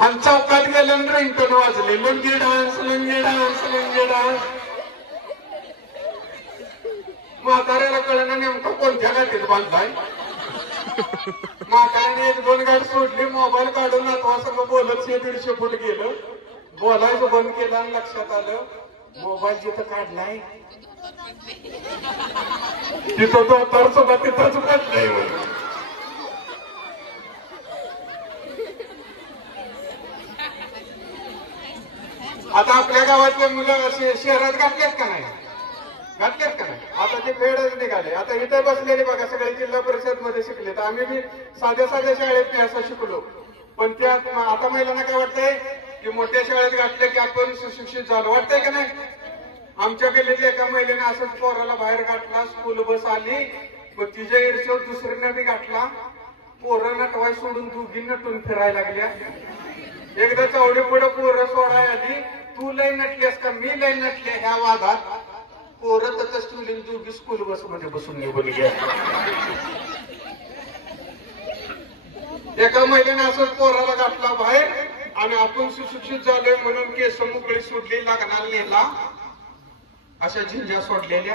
आणि चौकात गेलं रिंगटोन वाजले, Lungi Dance Lungi Dance Lungi Dance. म्हाताऱ्याला कळलं नेमकं कोणत्या गाठीत बांधलाय. म्हाताऱ्याने 1-2 गाठ सोडली, मोबाईल काढून नातवासंग बोलत 100-150 फूट गेलं. बोलायचं बंद केलं आणि लक्षात आलं मोबाईल जिथं काढलाय तिथं तो तर सुद्धा तिथंच काढलाय. आता आपल्या गावातले मुलं असे शहरात घातलेत का नाही, घातलेत का नाही. आता ते फेडच निघाले. आता इथे बसलेले बघा सगळे जिल्हा परिषद मध्ये शिकलेत. आम्ही बी साध्या साध्या शाळेत नाही असं शिकलो. पण त्या आता महिलांना काय वाटतंय की मोठ्या शाळेत घातलं की आपण सुशिक्षित झालो, वाटतंय का नाही. आमच्या गल्लीतल्या एका महिलेने असंच पोराला बाहेर घातला, स्कूल बस आली, मग तिच्या ईर्ष्येवर दुसरीने बी घातला. पोरं नटवाय सोडून दोघी नटून फिरायला लागल्या. एकदा चवडी पुढे पोरं सोडाय आली, तू लय नटलीस का मी लय नटले, ह्या वादात पोरं तसंच ठेवली, दोघी स्कूल बस मध्ये बसून निघून गेल्या. एका महिलेने असंच पोराला घातला बाहेर आणि आपण सुशिक्षित झालोय म्हणून केस मोकळी सोडली, लग्नाला नेला, अशा झिंजा सोडलेल्या.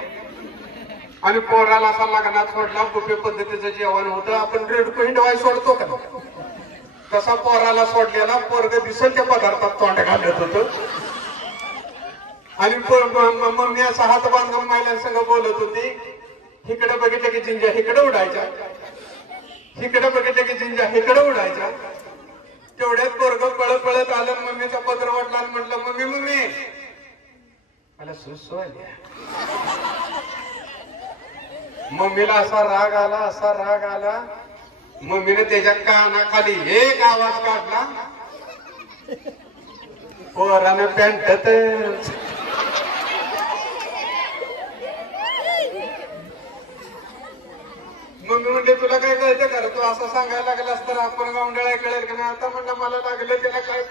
आणि पोराला असा लग्नात सोडला, बुफे पद्धतीचं जेवण होतं. आपण रेडको हिंडवाय सोडतो का तसा पोराला सोडलेला. पोरग दिसेल त्या पदार्थात तोंड घालत होतं. आणि मम्मी असा हात बांधून महिलांसंग बोलत होती. इकडे बघितलं की झिंजा इकडे उडायच्या, इकडे बघितलं की झिंजा इकडे उडायच्या. तेवढ्यात पोरग पळत पळत आलं, मम्मीचा पदर वाटला आणि म्हटलं मम्मी मम्मी मला सुसू आली. मम्मीला असा राग आला, असा राग आला. मम्मीने त्याच्या कानाखाली एक आवाज काढला, पोरानं पॅन्टच. मम्मी म्हणले तुला काय कळतं का, तू असं सांगायला लागलास तर आपण गावंडळाय कळेल का नाही. आता म्हणलं मला लागलं त्याला काय.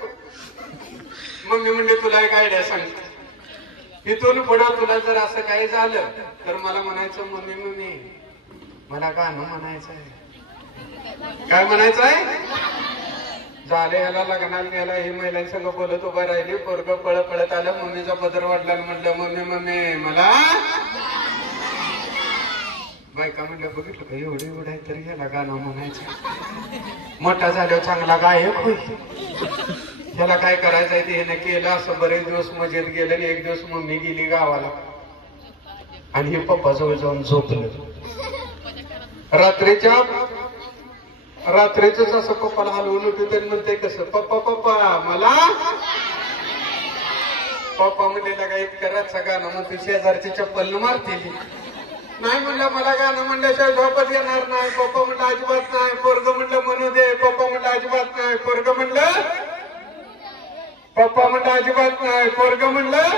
मम्मी म्हणले तुला एक आयडिया सांग, इथून पुढं तुला जर असं काही झालं तर मला म्हणायचं मम्मी मम्मी मला गाणं म्हणायचंय. काय म्हणायचंय झाले. ह्याला लग्नाला गेला, ही महिलांसंग बोलत उभा राहिली. पोरग पळत पळत आलं, मम्मीचा पदर वाढला आणि म्हटलं मम्मी मम्मी मला. बायका म्हणलं बघितलं का एवढे एवढं आहे तरी ह्याला गाणं म्हणायचं, मोठा झाल्यावर चांगला गायक होईल. ह्याला काय करायचंय ते ह्यानं केलं. असं बरेच दिवस मजेत गेलं. एक दिवस मम्मी गेली गावाला आणि हे पप्पा जवळ जाऊन झोपलं. रात्रीच असं पप्पाला हलवून उठून तरी म्हणते कसं पप्पा पप्पा मला. पप्पा म्हणलेला का इतकं रातचं गाणं म्हणते शेजारची चप्पल न मारते. नाही म्हणलं मला गाणं म्हणल्याशिवाय झोपत येणार नाही. पप्पा म्हणलं अजिबात नाही. पोरग म्हणलं म्हणू दे. पप्पा म्हणलं अजिबात नाही. पोरग म्हणलं पप्पा म्हणलं अजिबात नाही. पोरग म्हणलं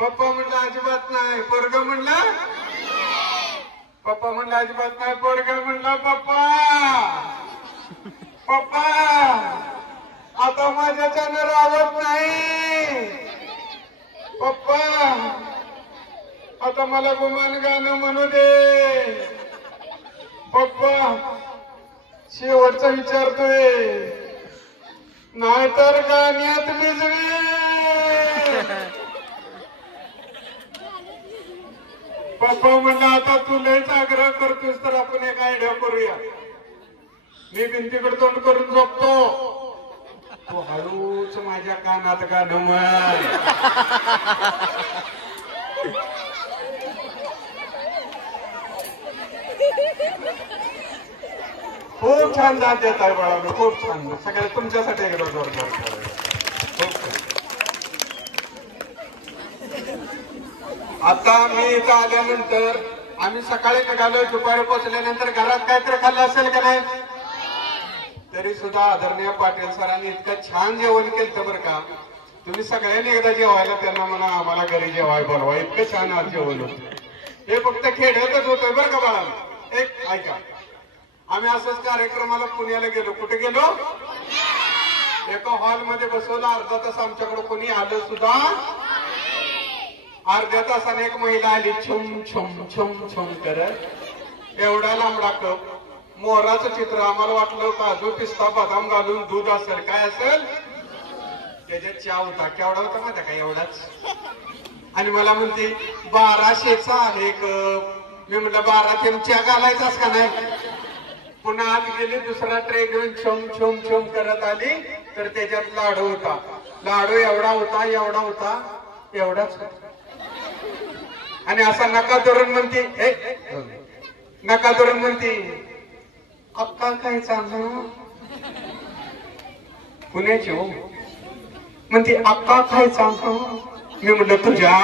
पप्पा म्हणलं अजिबात नाही. पोरग म्हणलं पप्पा म्हणलं अजिबात नाही. पोरग म्हणलं पप्पा पप्पा आता माझ्याच्यानं राहत नाही. पप्पा आता मला गुमान गाणं म्हणू दे. पप्पा शेवटचं विचारतोय नाहीतर गाण्यात भिजवी. पप्पा म्हणलं आता तू लयच आग्रह करतोस तर आपण एक आयडिया करूया. मी भिंतीकडे तोंड करून झोपतो, तू हळूच माझ्या कानात गाणं म्हण. खूप छान जात देत आहे बाळा, खूप छान. सगळ्या तुमच्यासाठी एकदा जोरदार खूप छान. आता मी इथं आल्यानंतर आम्ही सकाळी निघालो, दुपारी पोहोचल्यानंतर घरात काहीतरी खाल्लं असेल का नाही. तरी सुद्धा आदरणीय पाटील सरांनी इतकं छान जेवण केलं बरं का. तुम्ही सगळ्यांनी एकदा जेवायला त्यांना म्हणा आम्हाला घरी जेवाय बोलवा. इतकं छान आज जेवण होतं. हे फक्त खेड्यातच होतंय बरं का बाळा. एक ऐका, आम्ही असंच कार्यक्रमाला पुण्याला गेलो. कुठे गेलो, एका हॉलमध्ये बसवलं. अर्धा तास आमच्याकडे कोणी आलं सुद्धा. अर्ध्या तासाने एक महिला आली छम छम छम छम करत. एवढा लांबडा कप मोराचं चित्र. आम्हाला वाटलं काजू पिस्ता बदाम घालून दूध असेल. काय असेल? त्याच्यात चहा होता. केवढा होता माहिती का? एवढाच. आणि मला म्हणते 1200चा आहे कप. मी म्हटलं 12 थेंब चहा घालायचाच का नाही? पुन्हा आत गेली, दुसरा ट्रे घेऊन छम छम छम करत आली, तर त्याच्यात लाडू होता. लाडू एवढा होता, एवढा होता, एवढाच होता. आणि असा नका धरून म्हणते, नका धरून म्हणते, अक्का काय चांगलं पुण्याची हो. म्हणते अक्का काय चांगलं. मी म्हटलं तुझ्या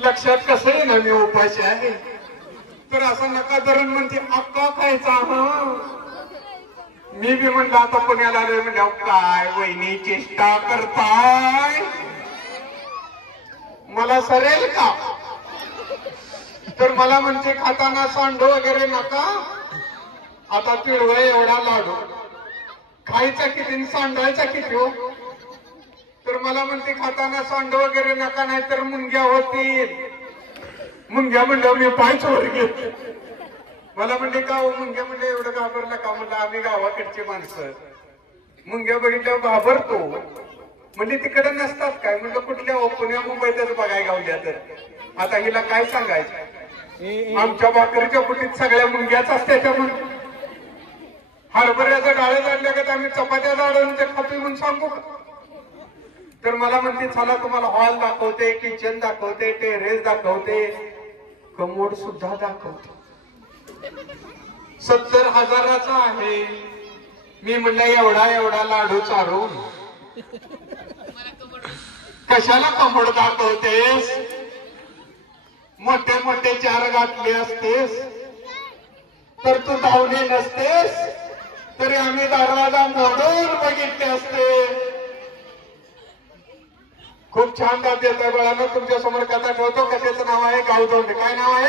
लक्षात कसं आहे ना मी उपाशी आहे. तर असं नका धरून म्हणते अक्का काय चांगलं. मी बी म्हणलं आता पुण्याला आलोय. म्हणलं काय वहिनी चेष्टा करताय, मला सरेल का? तर मला म्हणजे खाताना सांडो वगैरे नका. आता तिळवळ एवढा लाडू खायचा किती, सांडायचा किती हो. तर मला म्हणते खाताना सांडो वगैरे नका, नाही तर मुंग्या होतील. मुंग्या म्हणलं मी पायच वर घेत. मला म्हणले का हो मुंग्या? म्हणलं एवढं घाबरला का? म्हणलं आम्ही गावाकडची माणसं मुंग्या बघितल्यावर घाबरतो. म्हणजे तिकडे नसतात काय? म्हणलं कुठल्या हो? पुण्या मुंबईतच बघाय गावल्या. तर आता हिला काय सांगायचं? आमच्या भाकरीच्या कुटीत सगळ्या मुंग्याच असते. त्यामुळे हरभऱ्याचं डाळे जाडल्या का आम्ही चपात्या जाडून ते खातो म्हणून सांगू का? तर मला म्हणते चला तुम्हाला हॉल दाखवते, किचन दाखवते, टेरेस दाखवते, कमोड सुद्धा दाखवते. 70,000चा आहे. मी म्हणलं एवढा एवढा लाडू चारून कशाला कमोड दाखवतेस? मोठे मोठे 4 घातले असतेस तर तू धावली नसतेस, तरी आम्ही दरवाजा मोडून बघितले असते. खूप छान बाब देतोय बाळांनो. तुमच्या समोर कथा ठेवतो. कथेचं नाव आहे गावदोंड. काय नाव आहे?